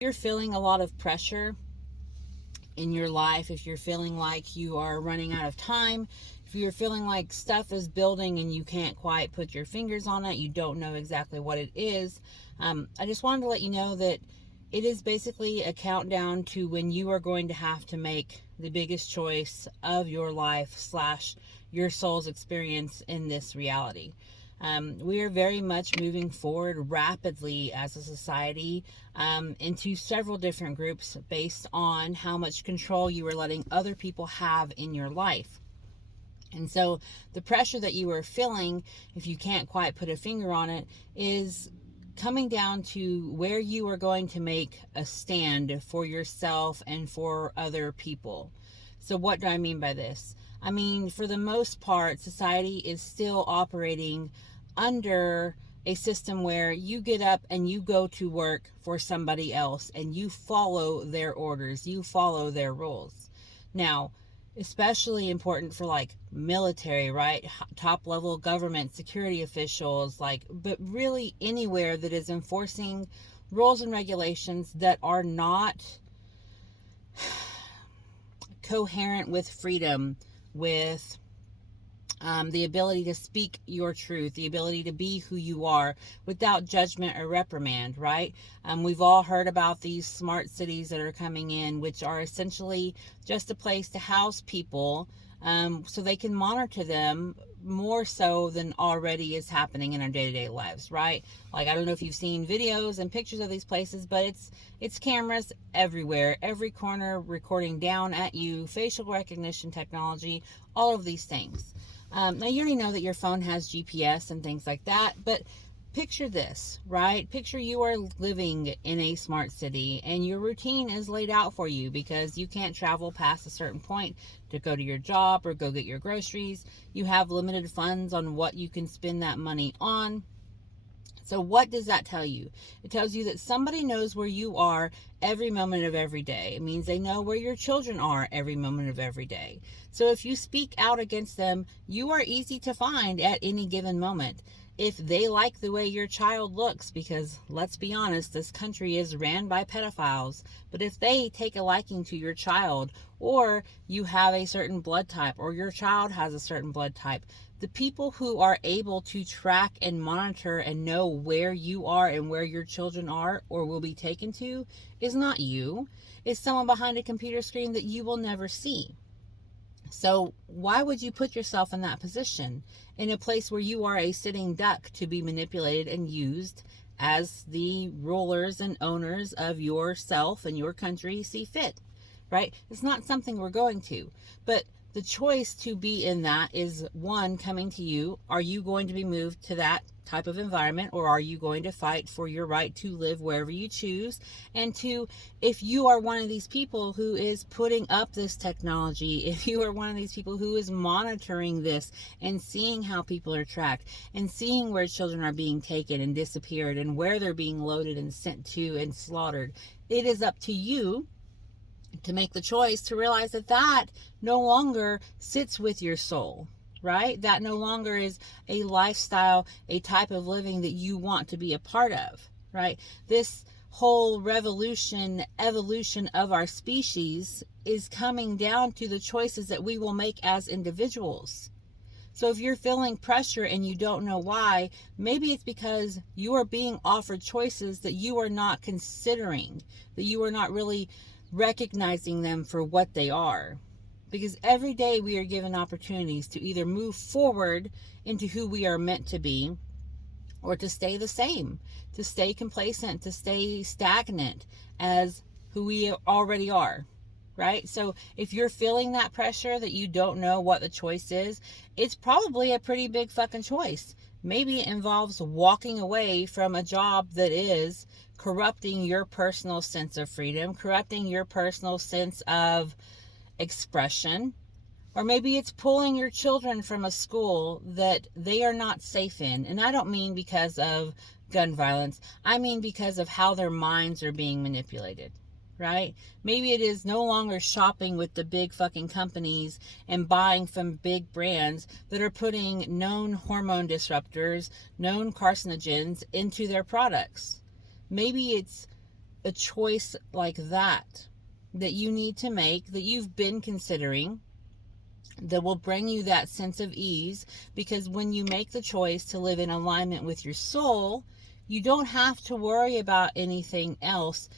You're feeling a lot of pressure in your life, if you're feeling like you are running out of time, if you're feeling like stuff is building and you can't quite put your fingers on it, you don't know exactly what it is, I just wanted to let you know that it is basically a countdown to when you are going to have to make the biggest choice of your life slash your soul's experience in this reality. We are very much moving forward rapidly as a society, into several different groups based on how much control you are letting other people have in your life. And so the pressure that you are feeling, if you can't quite put a finger on it, is coming down to where you are going to make a stand for yourself and for other people. So what do I mean by this? I mean, for the most part, society is still operating under a system where you get up and you go to work for somebody else and you follow their orders, you follow their rules. Now, especially important for like military, right? Top level government, security officials, like, but really anywhere that is enforcing rules and regulations that are not coherent with freedom, with the ability to speak your truth, the ability to be who you are without judgment or reprimand, right? We've all heard about these smart cities that are coming in, which are essentially just a place to house people, so they can monitor them more so than already is happening in our day-to-day lives, right? Like, I don't know if you've seen videos and pictures of these places, but it's cameras everywhere, every corner, recording down at you, facial recognition technology, all of these things. Now, you already know that your phone has GPS and things like that, but picture this, right? Picture you are living in a smart city and your routine is laid out for you because you can't travel past a certain point to go to your job or go get your groceries. You have limited funds on what you can spend that money on. So what does that tell you? It tells you that somebody knows where you are every moment of every day. It means they know where your children are every moment of every day. So if you speak out against them, you are easy to find at any given moment. If they like the way your child looks, because let's be honest, this country is ran by pedophiles, but if they take a liking to your child, or you have a certain blood type, or your child has a certain blood type, the people who are able to track and monitor and know where you are and where your children are or will be taken to is not you. It's someone behind a computer screen that you will never see. So why would you put yourself in that position, in a place where you are a sitting duck to be manipulated and used as the rulers and owners of yourself and your country see fit, right? It's not something we're going to. But the choice to be in that is, one, coming to you. Are you going to be moved to that type of environment, or are you going to fight for your right to live wherever you choose? And two, if you are one of these people who is putting up this technology, if you are one of these people who is monitoring this and seeing how people are tracked and seeing where children are being taken and disappeared and where they're being loaded and sent to and slaughtered, it is up to you to make the choice to realize that that no longer sits with your soul, right? That no longer is a lifestyle, a type of living that you want to be a part of, right? This whole revolution, evolution of our species is coming down to the choices that we will make as individuals. So if you're feeling pressure and you don't know why, maybe it's because you are being offered choices that you are not considering, that you are not really recognizing them for what they are. Because every day we are given opportunities to either move forward into who we are meant to be, or to stay the same, to stay complacent, to stay stagnant as who we already are, right? So if you're feeling that pressure that you don't know what the choice is, it's probably a pretty big fucking choice. Maybe it involves walking away from a job that is corrupting your personal sense of freedom, corrupting your personal sense of expression. Or maybe it's pulling your children from a school that they are not safe in. And I don't mean because of gun violence. I mean because of how their minds are being manipulated, right? Maybe it is no longer shopping with the big fucking companies and buying from big brands that are putting known hormone disruptors, known carcinogens into their products. Maybe it's a choice like that you need to make, that you've been considering, that will bring you that sense of ease. Because when you make the choice to live in alignment with your soul, you don't have to worry about anything else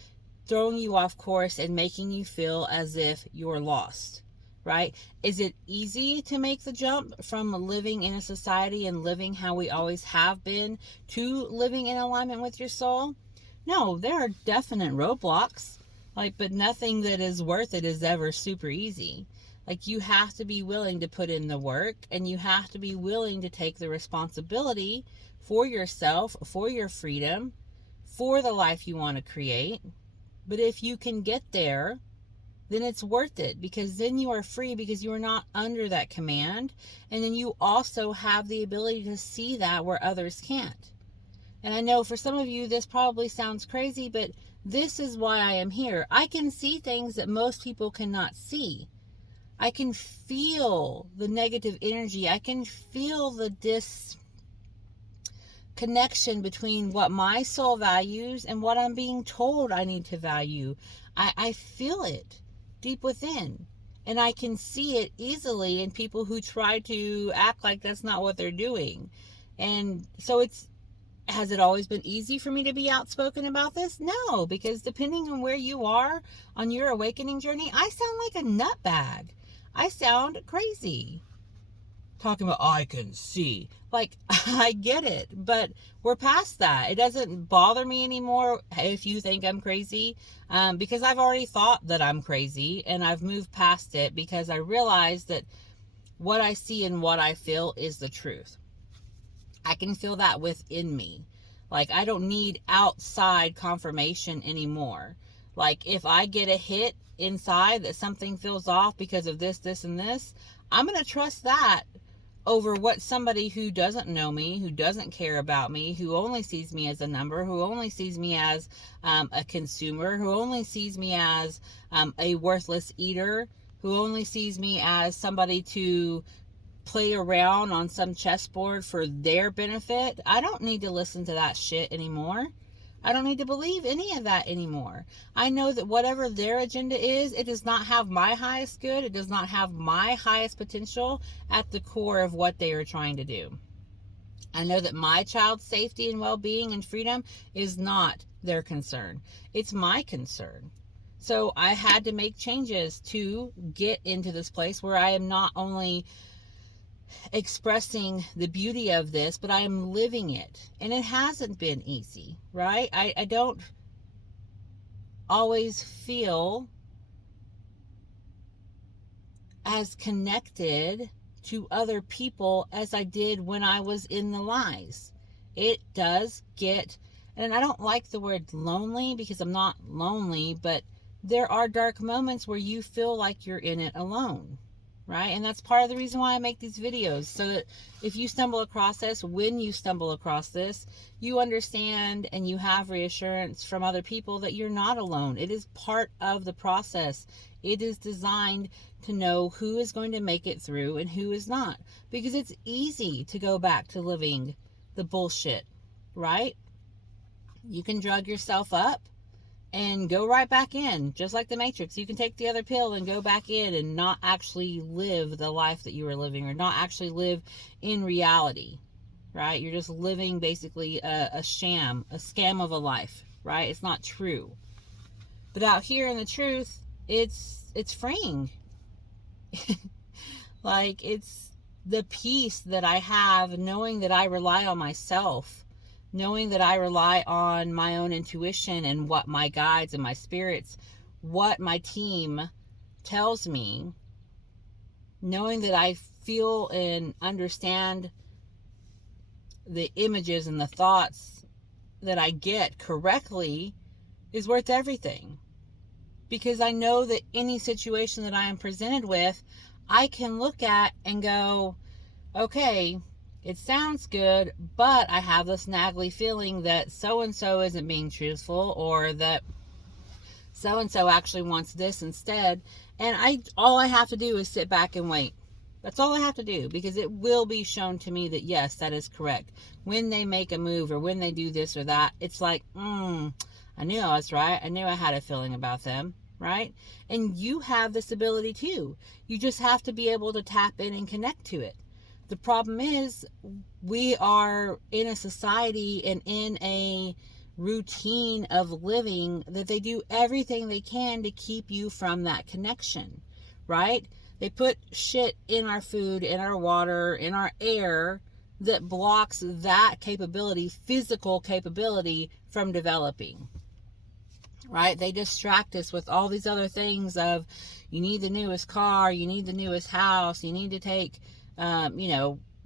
throwing you off course and making you feel as if you're lost, right? Is it easy to make the jump from living in a society and living how we always have been to living in alignment with your soul? No, there are definite roadblocks, but nothing that is worth it is ever super easy. You have to be willing to put in the work, and you have to be willing to take the responsibility for yourself, for your freedom, for the life you want to create. But if you can get there, then it's worth it, because then you are free, because you are not under that command. And then you also have the ability to see that where others can't. And I know for some of you, this probably sounds crazy, but this is why I am here. I can see things that most people cannot see. I can feel the negative energy. I can feel the disconnection between what my soul values and what I'm being told I need to value. I feel it deep within. And I can see it easily in people who try to act like that's not what they're doing. And so has it always been easy for me to be outspoken about this? No, because depending on where you are on your awakening journey, I sound like a nutbag. I sound crazy talking about, I can see. I get it, but we're past that. It doesn't bother me anymore if you think I'm crazy, because I've already thought that I'm crazy, and I've moved past it, because I realize that what I see and what I feel is the truth. I can feel that within me. I don't need outside confirmation anymore. If I get a hit inside that something feels off because of this, and this, I'm going to trust that over what somebody who doesn't know me, who doesn't care about me, who only sees me as a number, who only sees me as a consumer, who only sees me as a worthless eater, who only sees me as somebody to play around on some chessboard for their benefit. I don't need to listen to that shit anymore. I don't need to believe any of that anymore. I know that whatever their agenda is, it does not have my highest good. It does not have my highest potential at the core of what they are trying to do. I know that my child's safety and well-being and freedom is not their concern. It's my concern. So I had to make changes to get into this place where I am not only expressing the beauty of this, but I am living it. And it hasn't been easy, right? I don't always feel as connected to other people as I did when I was in the lies. It does get, and I don't like the word lonely, because I'm not lonely, but there are dark moments where you feel like you're in it alone. Right? And that's part of the reason why I make these videos, so that if you stumble across this, when you stumble across this, you understand and you have reassurance from other people that you're not alone. It is part of the process. It is designed to know who is going to make it through and who is not, because it's easy to go back to living the bullshit, right? You can drug yourself up and go right back in, just like the Matrix. You can take the other pill and go back in and not actually live the life that you were living, or not actually live in reality, right? You're just living basically a sham, a scam of a life, right? It's not true. But out here in the truth, it's freeing. It's the peace that I have knowing that I rely on myself, knowing that I rely on my own intuition and what my guides and my spirits, what my team tells me, knowing that I feel and understand the images and the thoughts that I get correctly, is worth everything. Because I know that any situation that I am presented with, I can look at and go, okay, it sounds good, but I have this naggly feeling that so-and-so isn't being truthful, or that so-and-so actually wants this instead. And all I have to do is sit back and wait. That's all I have to do, because it will be shown to me that, yes, that is correct. When they make a move, or when they do this or that, it's like, I knew I was right. I knew I had a feeling about them, right? And you have this ability too. You just have to be able to tap in and connect to it. The problem is, we are in a society and in a routine of living that they do everything they can to keep you from that connection, right? They put shit in our food, in our water, in our air that blocks that capability, physical capability, from developing, right? They distract us with all these other things of, you need the newest car, you need the newest house, you need to take,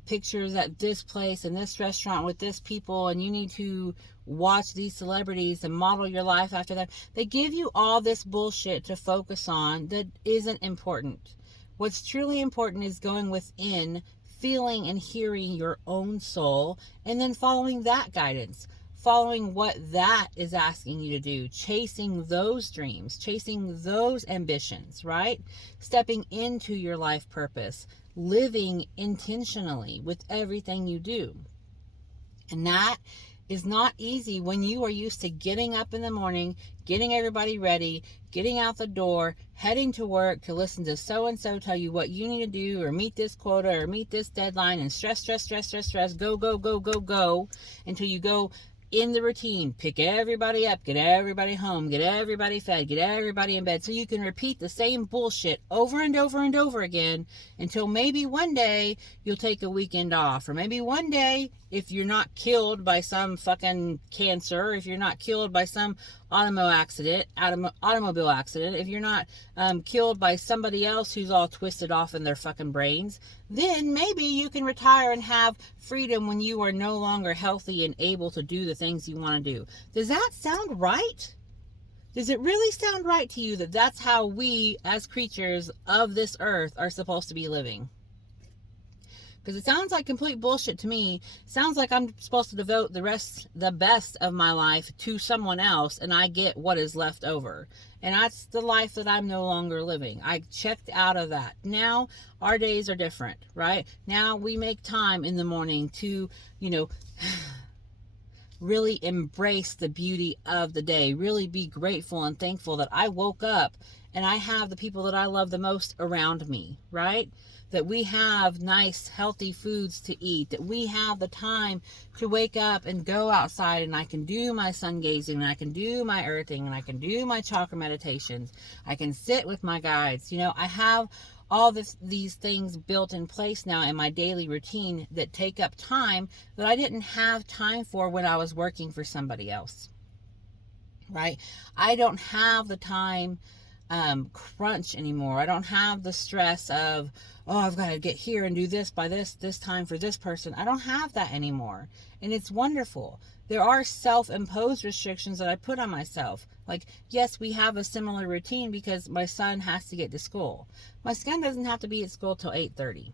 pictures at this place and this restaurant with this people, and you need to watch these celebrities and model your life after them. They give you all this bullshit to focus on that isn't important. What's truly important is going within, feeling and hearing your own soul, and then following that guidance, following what that is asking you to do, chasing those dreams, chasing those ambitions, right? Stepping into your life purpose, living intentionally with everything you do. And that is not easy when you are used to getting up in the morning, getting everybody ready, getting out the door, heading to work to listen to so-and-so tell you what you need to do, or meet this quota, or meet this deadline, and stress, go, until you go in the routine, pick everybody up, get everybody home, get everybody fed, get everybody in bed, so you can repeat the same bullshit over and over and over again until maybe one day you'll take a weekend off, or maybe one day, if you're not killed by some fucking cancer, if you're not killed by some automobile accident, if you're not killed by somebody else who's all twisted off in their fucking brains, then maybe you can retire and have freedom when you are no longer healthy and able to do the things you want to do. Does that sound right? Does it really sound right to you that that's how we, as creatures of this earth, are supposed to be living? Because it sounds like complete bullshit to me. Sounds like I'm supposed to devote the best of my life to someone else, and I get what is left over. And that's the life that I'm no longer living. I checked out of that. Now our days are different, right? Now we make time in the morning to, really embrace the beauty of the day. Really be grateful and thankful that I woke up and I have the people that I love the most around me, right? That we have nice, healthy foods to eat, that we have the time to wake up and go outside, and I can do my sun gazing, and I can do my earthing, and I can do my chakra meditations. I can sit with my guides. I have all these things built in place now in my daily routine that take up time that I didn't have time for when I was working for somebody else, right? I don't have the time crunch anymore. I don't have the stress of, I've got to get here and do this by this time for this person. I don't have that anymore. And it's wonderful. There are self-imposed restrictions that I put on myself. Like, yes, we have a similar routine because my son has to get to school. My son doesn't have to be at school till 8:30.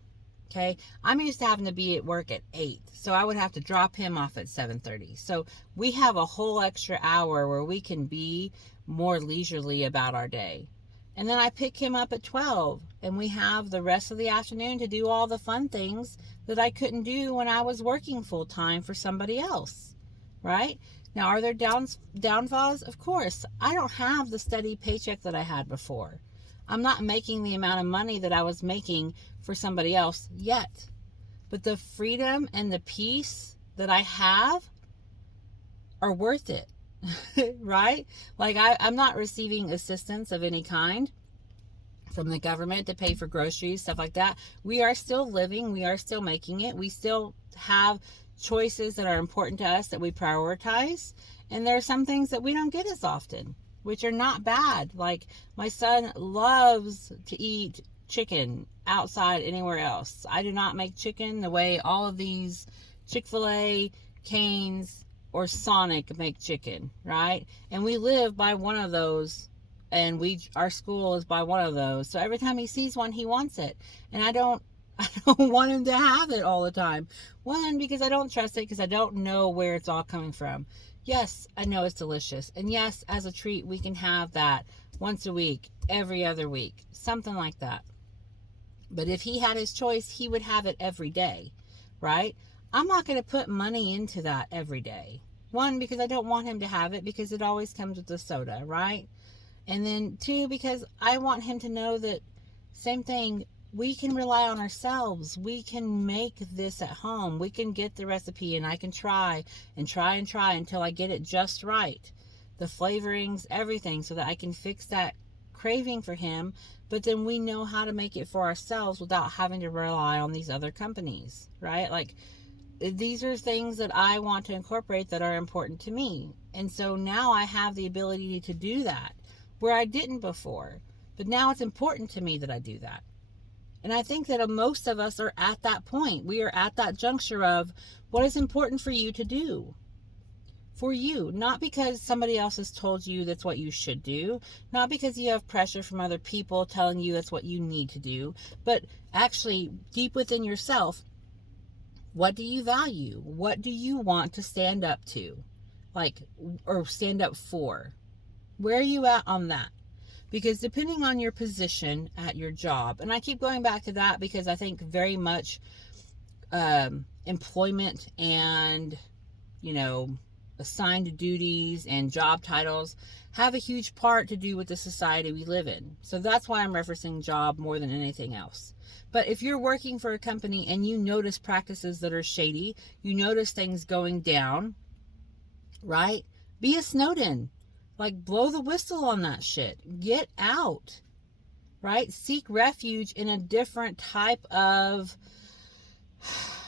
Okay. I'm used to having to be at work at 8. So I would have to drop him off at 7:30. So we have a whole extra hour where we can be more leisurely about our day. And then I pick him up at 12, and we have the rest of the afternoon to do all the fun things that I couldn't do when I was working full time for somebody else, right? Now, are there downfalls? Of course. I don't have the steady paycheck that I had before. I'm not making the amount of money that I was making for somebody else yet. But the freedom and the peace that I have are worth it. Right? Like, I'm not receiving assistance of any kind from the government to pay for groceries, stuff like that. We are still living. We are still making it. We still have choices that are important to us that we prioritize. And there are some things that we don't get as often, which are not bad. Like, my son loves to eat chicken outside anywhere else. I do not make chicken the way all of these Chick-fil-A, Cane's, or Sonic make chicken, right? And we live by one of those, and our school is by one of those. So every time he sees one, he wants it. And I don't want him to have it all the time. One, because I don't trust it, because I don't know where it's all coming from. Yes, I know it's delicious. And yes, as a treat, we can have that once a week, every other week, something like that. But if he had his choice, he would have it every day, right? I'm not going to put money into that every day, One, because I don't want him to have it because it always comes with the soda, right? And then two, because I want him to know that, same thing, we can rely on ourselves. We can make this at home. We can get the recipe, and I can try and try and try until I get it just right. The flavorings, everything, so that I can fix that craving for him. But then we know how to make it for ourselves without having to rely on these other companies, right? Like, these are things that I want to incorporate that are important to me. And so now I have the ability to do that where I didn't before. But now it's important to me that I do that. And I think that most of us are at that point. We are at that juncture of what is important for you to do. For you, not because somebody else has told you that's what you should do, not because you have pressure from other people telling you that's what you need to do, but actually deep within yourself, what do you value? What do you want to stand up to? Like, or stand up for? Where are you at on that? Because depending on your position at your job, and I keep going back to that because I think very much employment and, assigned duties and job titles have a huge part to do with the society we live in. So that's why I'm referencing job more than anything else. But if you're working for a company and you notice practices that are shady, you notice things going down, right? Be a Snowden. Like, blow the whistle on that shit. Get out, right? Seek refuge in a different type of,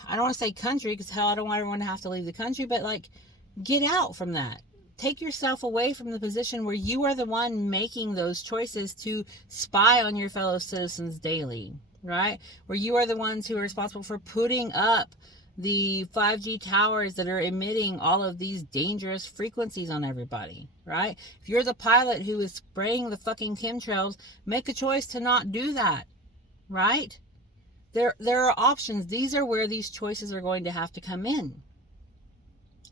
I don't want to say country, because hell, I don't want everyone to have to leave the country, but like, get out from that. Take yourself away from the position where you are the one making those choices to spy on your fellow citizens daily, right? Where you are the ones who are responsible for putting up the 5G towers that are emitting all of these dangerous frequencies on everybody, right? If you're the pilot who is spraying the fucking chemtrails, make a choice to not do that, right? There are options. These are where these choices are going to have to come in.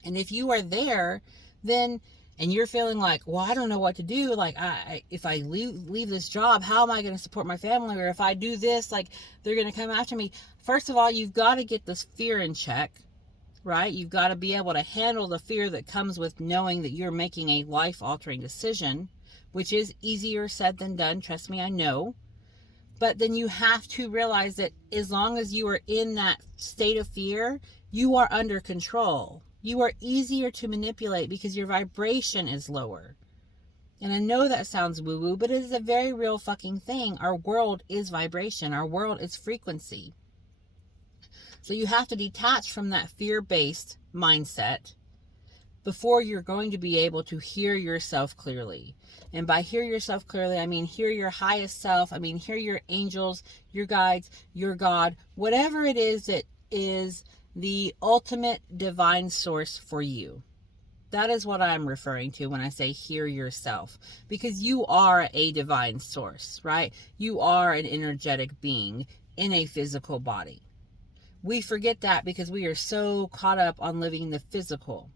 And if you are there, then, and you're feeling like, well, I don't know what to do. Like, if I leave this job, how am I going to support my family? Or if I do this, like, they're going to come after me. First of all, you've got to get this fear in check, right? You've got to be able to handle the fear that comes with knowing that you're making a life-altering decision, which is easier said than done. Trust me, I know. But then you have to realize that as long as you are in that state of fear, you are under control. You are easier to manipulate because your vibration is lower. And I know that sounds woo-woo, but it is a very real fucking thing. Our world is vibration. Our world is frequency. So you have to detach from that fear-based mindset before you're going to be able to hear yourself clearly. And by hear yourself clearly, I mean hear your highest self. I mean hear your angels, your guides, your God, whatever it is that is the ultimate divine source for you. That is what I'm referring to when I say hear yourself. Because you are a divine source, right? You are an energetic being in a physical body. We forget that because we are so caught up on living the physical.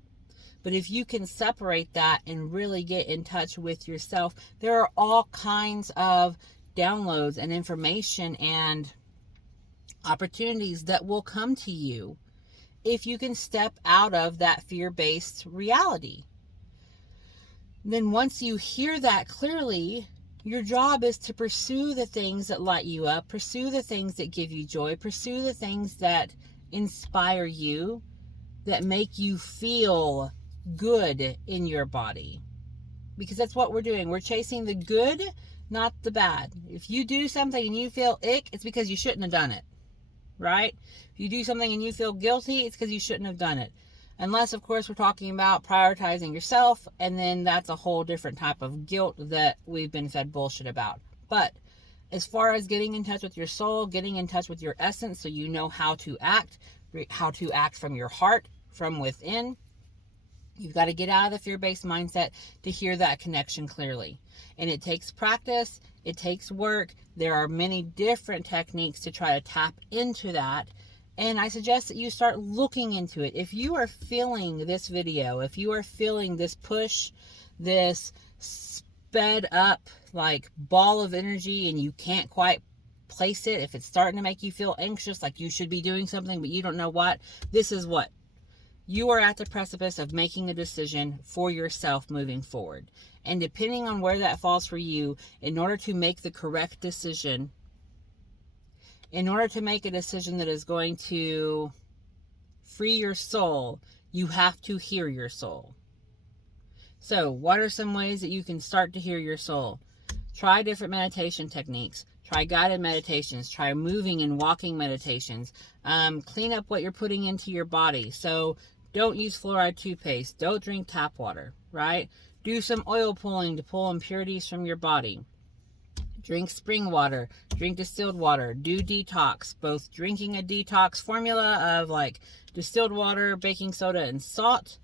But if you can separate that and really get in touch with yourself, there are all kinds of downloads and information and opportunities that will come to you if you can step out of that fear-based reality. Then once you hear that clearly, your job is to pursue the things that light you up, pursue the things that give you joy, pursue the things that inspire you, that make you feel good in your body. Because that's what we're doing. We're chasing the good, not the bad. If you do something and you feel ick, it's because you shouldn't have done it, right? If you do something and you feel guilty, it's because you shouldn't have done it. Unless, of course, we're talking about prioritizing yourself, and then that's a whole different type of guilt that we've been fed bullshit about. But as far as getting in touch with your soul, getting in touch with your essence so you know how to act from your heart, from within, you've got to get out of the fear-based mindset to hear that connection clearly. And it takes practice. It takes work. There are many different techniques to try to tap into that. And I suggest that you start looking into it. If you are feeling this video, if you are feeling this push, this sped up like ball of energy and you can't quite place it, if it's starting to make you feel anxious, like you should be doing something but you don't know what, this is what. you are at the precipice of making a decision for yourself moving forward. And depending on where that falls for you, in order to make the correct decision, in order to make a decision that is going to free your soul, you have to hear your soul. So, what are some ways that you can start to hear your soul? Try different meditation techniques. Try guided meditations. Try moving and walking meditations. Clean up what you're putting into your body. So, don't use fluoride toothpaste. Don't drink tap water, right? Do some oil pulling to pull impurities from your body. Drink spring water. Drink distilled water. Do detox. Both drinking a detox formula of like distilled water, baking soda, and salt,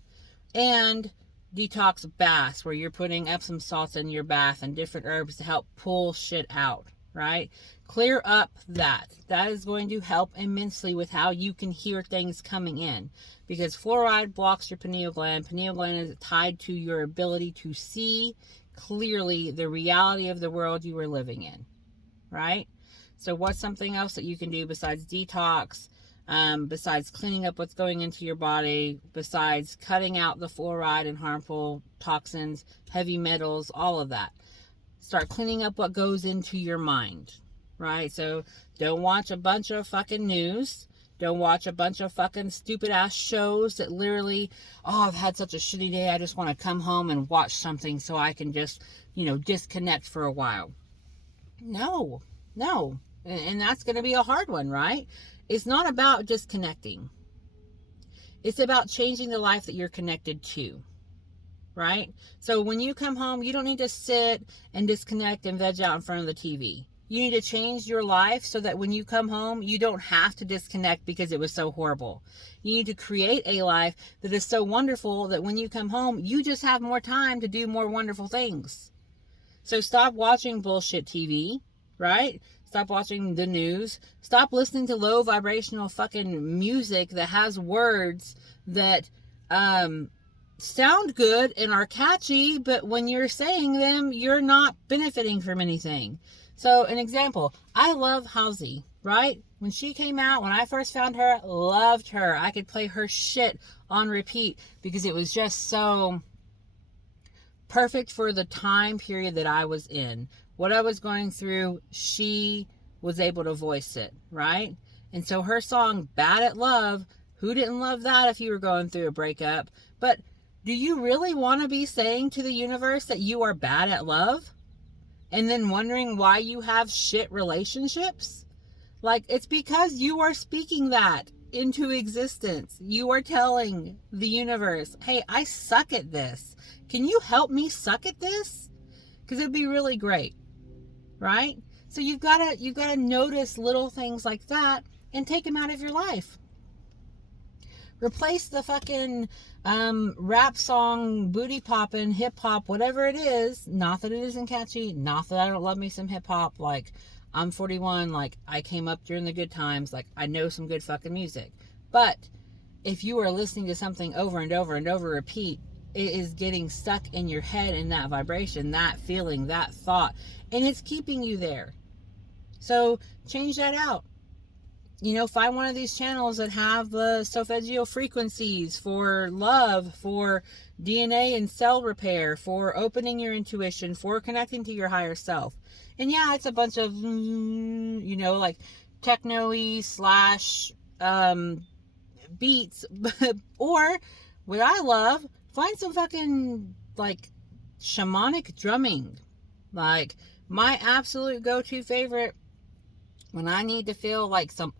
and detox baths where you're putting Epsom salts in your bath and different herbs to help pull shit out, right? Clear up that. That is going to help immensely with how you can hear things coming in, because fluoride blocks your pineal gland. Pineal gland is tied to your ability to see clearly the reality of the world you are living in, right? So what's something else that you can do besides detox, besides cleaning up what's going into your body, besides cutting out the fluoride and harmful toxins, heavy metals, all of that? Start cleaning up what goes into your mind, right? So don't watch a bunch of fucking news. Don't watch a bunch of fucking stupid ass shows that literally, oh, I've had such a shitty day, I just want to come home and watch something so I can just, disconnect for a while. No. And that's going to be a hard one, right? It's not about disconnecting. It's about changing the life that you're connected to, right? So when you come home, you don't need to sit and disconnect and veg out in front of the TV. You need to change your life so that when you come home, you don't have to disconnect because it was so horrible. You need to create a life that is so wonderful that when you come home, you just have more time to do more wonderful things. So stop watching bullshit TV, right? Stop watching the news. Stop listening to low vibrational fucking music that has words that sound good and are catchy, but when you're saying them, you're not benefiting from anything. So an example, I love Halsey, right? When she came out, when I first found her, loved her. I could play her shit on repeat because it was just so perfect for the time period that I was in. What I was going through, she was able to voice it, right? And so her song, Bad at Love, who didn't love that if you were going through a breakup? But do you really want to be saying to the universe that you are bad at love? And then wondering why you have shit relationships? Like, it's because you are speaking that into existence. You are telling the universe, hey, I suck at this. Can you help me suck at this? Because it would be really great, right? So you've got to notice little things like that and take them out of your life. Replace the fucking rap song, booty poppin', hip hop, whatever it is. Not that it isn't catchy. Not that I don't love me some hip hop. Like, I'm 41. Like, I came up during the good times. Like, I know some good fucking music. But if you are listening to something over and over and over repeat, it is getting stuck in your head in that vibration, that feeling, that thought, and it's keeping you there. So change that out. Find one of these channels that have the solfeggio frequencies for love, for DNA and cell repair, for opening your intuition, for connecting to your higher self. And yeah, it's a bunch of, like techno-y / beats. Or what I love, find some fucking like shamanic drumming. Like my absolute go-to favorite when I need to feel like some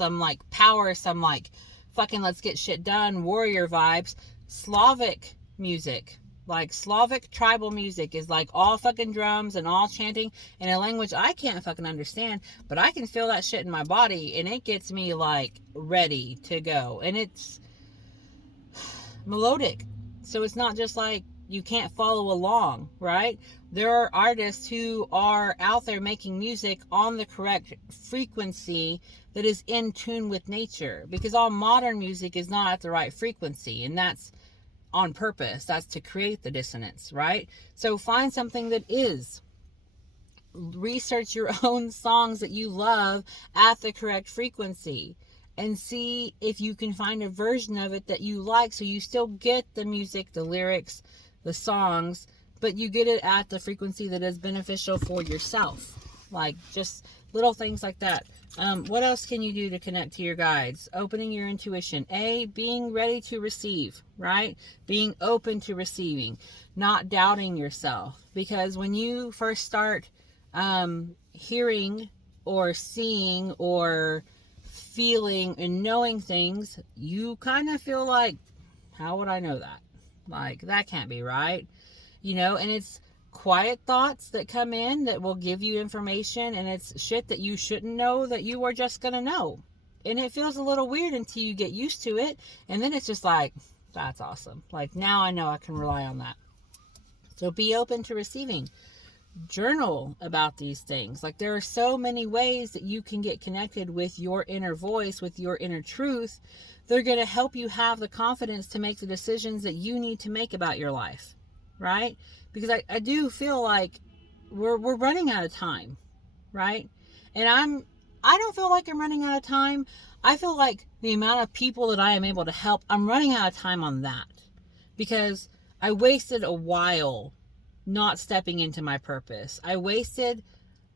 like power, some like fucking let's get shit done warrior vibes, Slavic music. Like Slavic tribal music is like all fucking drums and all chanting in a language I can't fucking understand, but I can feel that shit in my body and it gets me like ready to go. And it's melodic. So it's not just like you can't follow along, right? There are artists who are out there making music on the correct frequency that is in tune with nature, because all modern music is not at the right frequency, and that's on purpose. That's to create the dissonance, right? So find something that is. Research your own songs that you love at the correct frequency. and see if you can find a version of it that you like, so you still get the music, the lyrics, the songs, but you get it at the frequency that is beneficial for yourself. Like, just little things like that. What else can you do to connect to your guides? Opening your intuition. Being ready to receive, right? Being open to receiving, not doubting yourself. Because when you first start hearing or seeing or feeling and knowing things, you kind of feel like, how would I know that? Like, that can't be right. And it's quiet thoughts that come in that will give you information, and it's shit that you shouldn't know that you are just gonna know. And it feels a little weird until you get used to it, and then it's just like, that's awesome. Like, now I know I can rely on that. So be open to receiving. Journal about these things. Like, there are so many ways that you can get connected with your inner voice, with your inner truth. They're going to help you have the confidence to make the decisions that you need to make about your life, right? Because I do feel like we're running out of time, right? And I don't feel like I'm running out of time. I feel like the amount of people that I am able to help, I'm running out of time on that, because I wasted a while not stepping into my purpose. I wasted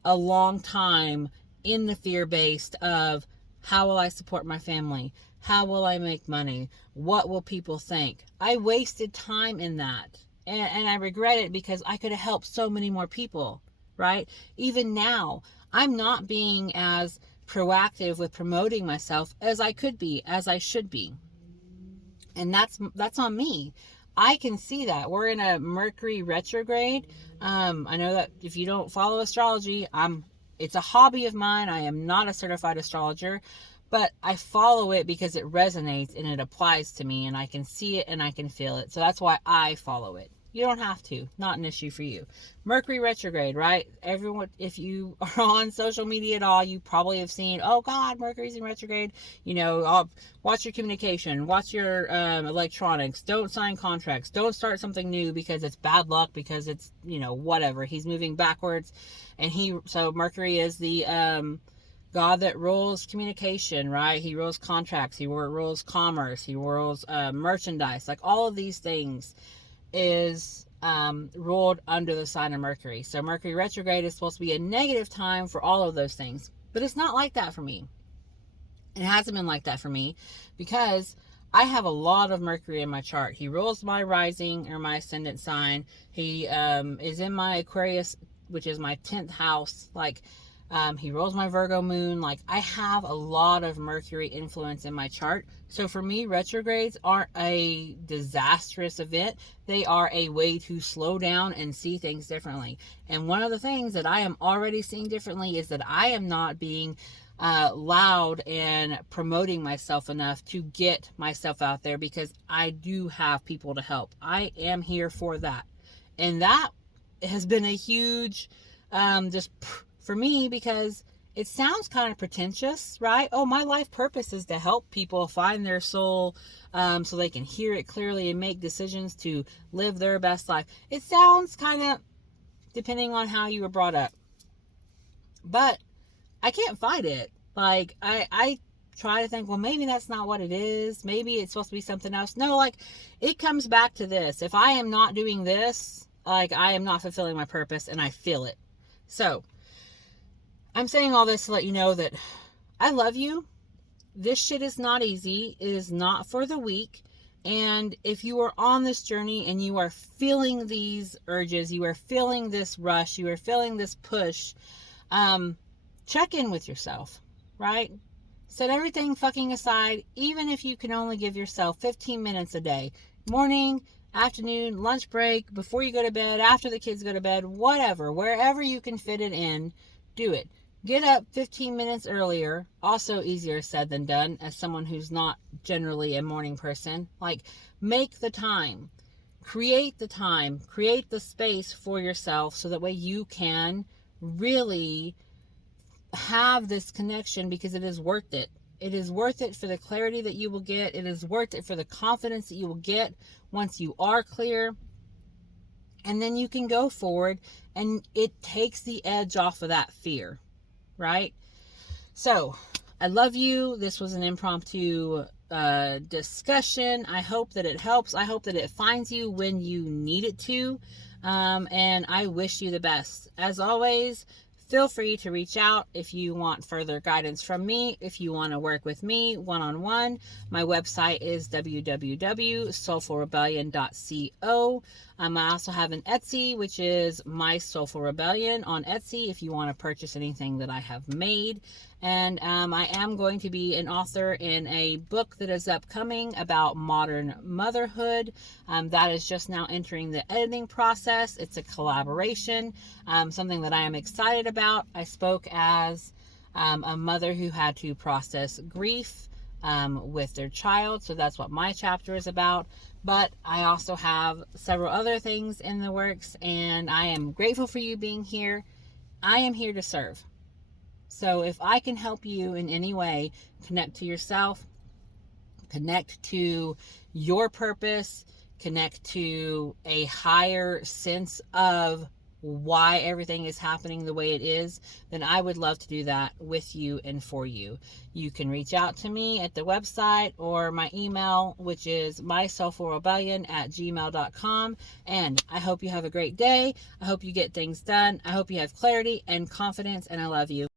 a long time in the fear-based of, how will I support my family? How will I make money? What will people think? I wasted time in that. And I regret it, because I could have helped so many more people, right? Even now, I'm not being as proactive with promoting myself as I could be, as I should be. And that's on me. I can see that. We're in a Mercury retrograde. I know that if you don't follow astrology, it's a hobby of mine. I am not a certified astrologer, but I follow it because it resonates and it applies to me, and I can see it and I can feel it. So that's why I follow it. You don't have to. Not an issue for you. Mercury retrograde, right? Everyone, if you are on social media at all, you probably have seen, oh God, Mercury's in retrograde. Watch your communication, watch your electronics. Don't sign contracts. Don't start something new because it's bad luck, because it's, whatever. He's moving backwards. So Mercury is the God that rules communication, right? He rules contracts. He rules commerce. He rules merchandise. Like, all of these things is ruled under the sign of Mercury. So Mercury retrograde is supposed to be a negative time for all of those things. But it's not like that for me. It hasn't been like that for me, because I have a lot of Mercury in my chart. He rules my rising or my ascendant sign. He is in my Aquarius, which is my 10th house. Like, he rules my Virgo moon. Like, I have a lot of Mercury influence in my chart. So for me, retrogrades aren't a disastrous event. They are a way to slow down and see things differently. And one of the things that I am already seeing differently is that I am not being loud and promoting myself enough to get myself out there, because I do have people to help. I am here for that. And that has been a huge for me, because it sounds kind of pretentious, right? Oh, my life purpose is to help people find their soul so they can hear it clearly and make decisions to live their best life. It sounds kind of, depending on how you were brought up. But I can't fight it. Like, I try to think, well, maybe that's not what it is. Maybe it's supposed to be something else. No, like, it comes back to this. If I am not doing this, like, I am not fulfilling my purpose, and I feel it. So, I'm saying all this to let you know that I love you. This shit is not easy. It is not for the weak. And if you are on this journey and you are feeling these urges, you are feeling this rush, you are feeling this push, check in with yourself, right? Set everything fucking aside, even if you can only give yourself 15 minutes a day. Morning, afternoon, lunch break, before you go to bed, after the kids go to bed, whatever, wherever you can fit it in, do it. Get up 15 minutes earlier. Also easier said than done, as someone who's not generally a morning person. Like, make the time. Create the time. Create the space for yourself, so that way you can really have this connection, because it is worth it. It is worth it for the clarity that you will get. It is worth it for the confidence that you will get once you are clear. And then you can go forward, and it takes the edge off of that fear. Right? So, I love you. This was an impromptu discussion. I hope that it helps. I hope that it finds you when you need it to. And I wish you the best. As always, feel free to reach out if you want further guidance from me, if you want to work with me one-on-one. My website is www.soulfulrebellion.co. I also have an Etsy, which is My Soulful Rebellion on Etsy if you want to purchase anything that I have made. And I am going to be an author in a book that is upcoming about modern motherhood. That is just now entering the editing process. It's a collaboration, something that I am excited about. I spoke as a mother who had to process grief with their child. So that's what my chapter is about. But I also have several other things in the works, and I am grateful for you being here. I am here to serve. So if I can help you in any way, connect to yourself, connect to your purpose, connect to a higher sense of why everything is happening the way it is, then I would love to do that with you and for you. You can reach out to me at the website or my email, which is mysoulfulrebellion@gmail.com. And I hope you have a great day. I hope you get things done. I hope you have clarity and confidence, and I love you.